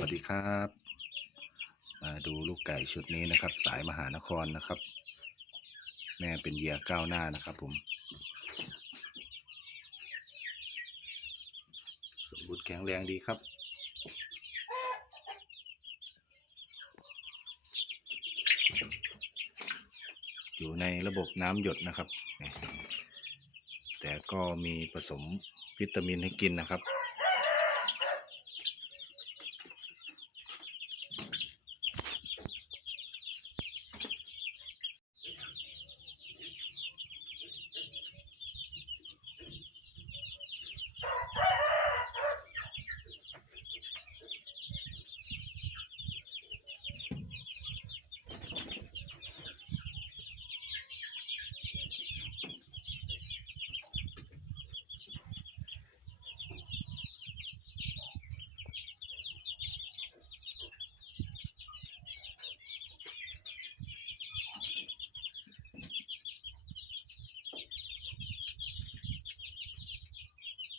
วัสดีครับ มาดูลูกไก่ชุดนี้นะครับ สายมหานครนะครับ แม่เป็นเยียก้าวหน้านะครับผม สมบูรณ์แข็งแรงดีครับอยู่ในระบบน้ำหยดนะครับ แต่ก็มีผสมวิตามินให้กินนะครับ